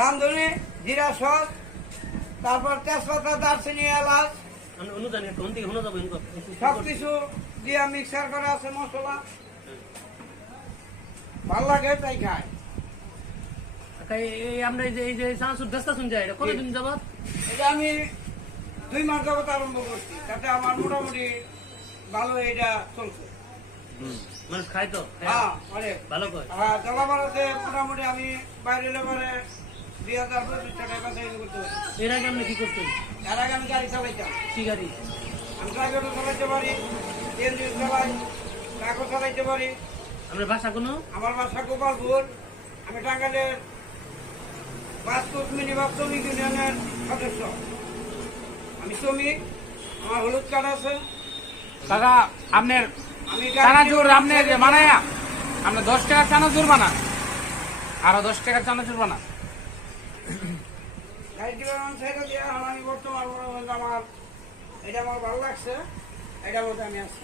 রাঁধুনি, জিরা সস, তারপর তেজপাতা, দারচিনি, এলাচ সবকিছু দিয়ে মিক্সার করা আছে মশলা। ভাল লাগে তাই খায়। আমরা এই যে চানাচুর বেচতে শুনছি এটা কতদিন যাবত? এটা আমি 2 মাস যাবত আরম্ভ করছি, তাতে আমার মোটামুটি ভালো এটা চলছে। মানুষ খায় তো? হ্যাঁ, অনেক ভালো করে। হ্যাঁ, জলাবাড়াতে মোটামুটি আমি বাইরে লেবারে 2025 টাকা বেচা করতে পারি। এর আগে আপনি কি করতেন? এর আগে আমি গাড়ি চালাইতাম। কি গাড়ি? আমি ড্রাইভারও চালাইতে পারি, এনজিও চালাই, ট্রাকও চালাইতে পারি। আপনার বাসা কোনো? আমার বাসা গোপালপুর। আমি টাঙ্গাইলের বাস্তুত মিনিবাগ শ্রমিক ইউনিয়নের সদস্য। আমি শ্রমিক, আমার হলুদ কার্ড আছে। দাদা আপনার আমি চানাচুর আপনি যে বানায়া আপনি 10 টাকার চানাচুর বানান, আরো 10 টাকার চানাচুর বানান। সেটা দিয়ে আমি বর্তমান আমার এটা আমার ভালো লাগছে, এটার মধ্যে আমি আছি।